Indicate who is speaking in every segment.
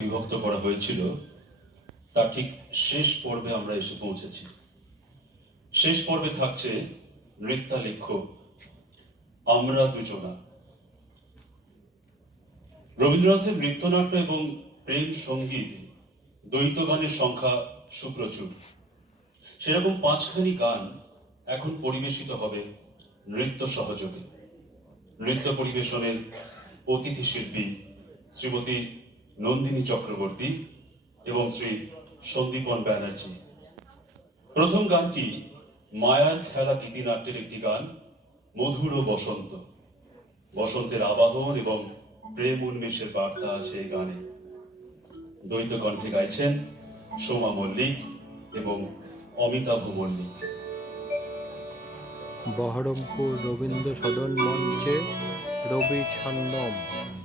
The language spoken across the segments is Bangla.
Speaker 1: বিভক্ত করা হয়েছিল, তার ঠিক শেষ পর্বে আমরা এসে পৌঁছেছি। শেষ পর্বে থাকছে নৃত্যালেখ্য, আমরা দুজনা। রবীন্দ্রনাথের নৃত্যনাট্য এবং প্রেম সংগীত দ্বৈত গানের সংখ্যা সুপ্রচুর। সেরকম পাঁচখানি গান এখন পরিবেশিত হবে নৃত্য সহযোগে। নৃত্য পরিবেশনের অতিথি শিল্পী শ্রীমতী নন্দিনী চক্রবর্তী এবং শ্রী সন্দীপন ব্যানার্জি। প্রথম গানটি মায়ার খেলা গীতিনাট্যের একটি গান, মধুর ও বসন্ত। বসন্তের আবাহন এবং প্রেম উন্মেষের বার্তা আছে এই গানে। দ্বৈত কণ্ঠে গাইছেন সোমা মল্লিক এবং অমিতাভ মল্লিক।
Speaker 2: বহরমপুর রবীন্দ্র সদন মঞ্চে রবি ছান্দম।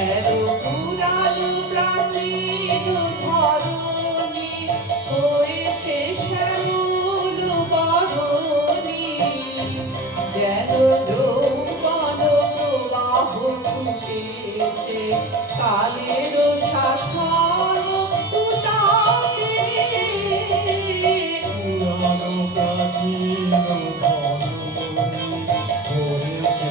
Speaker 3: এলো পুরানো প্রাচীন ধরণী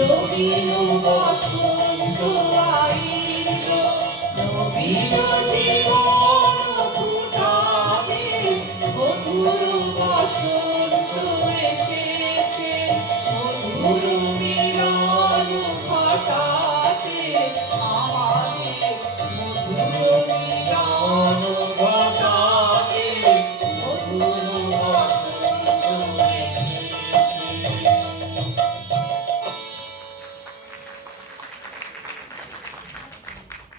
Speaker 4: রবিন বসন্ত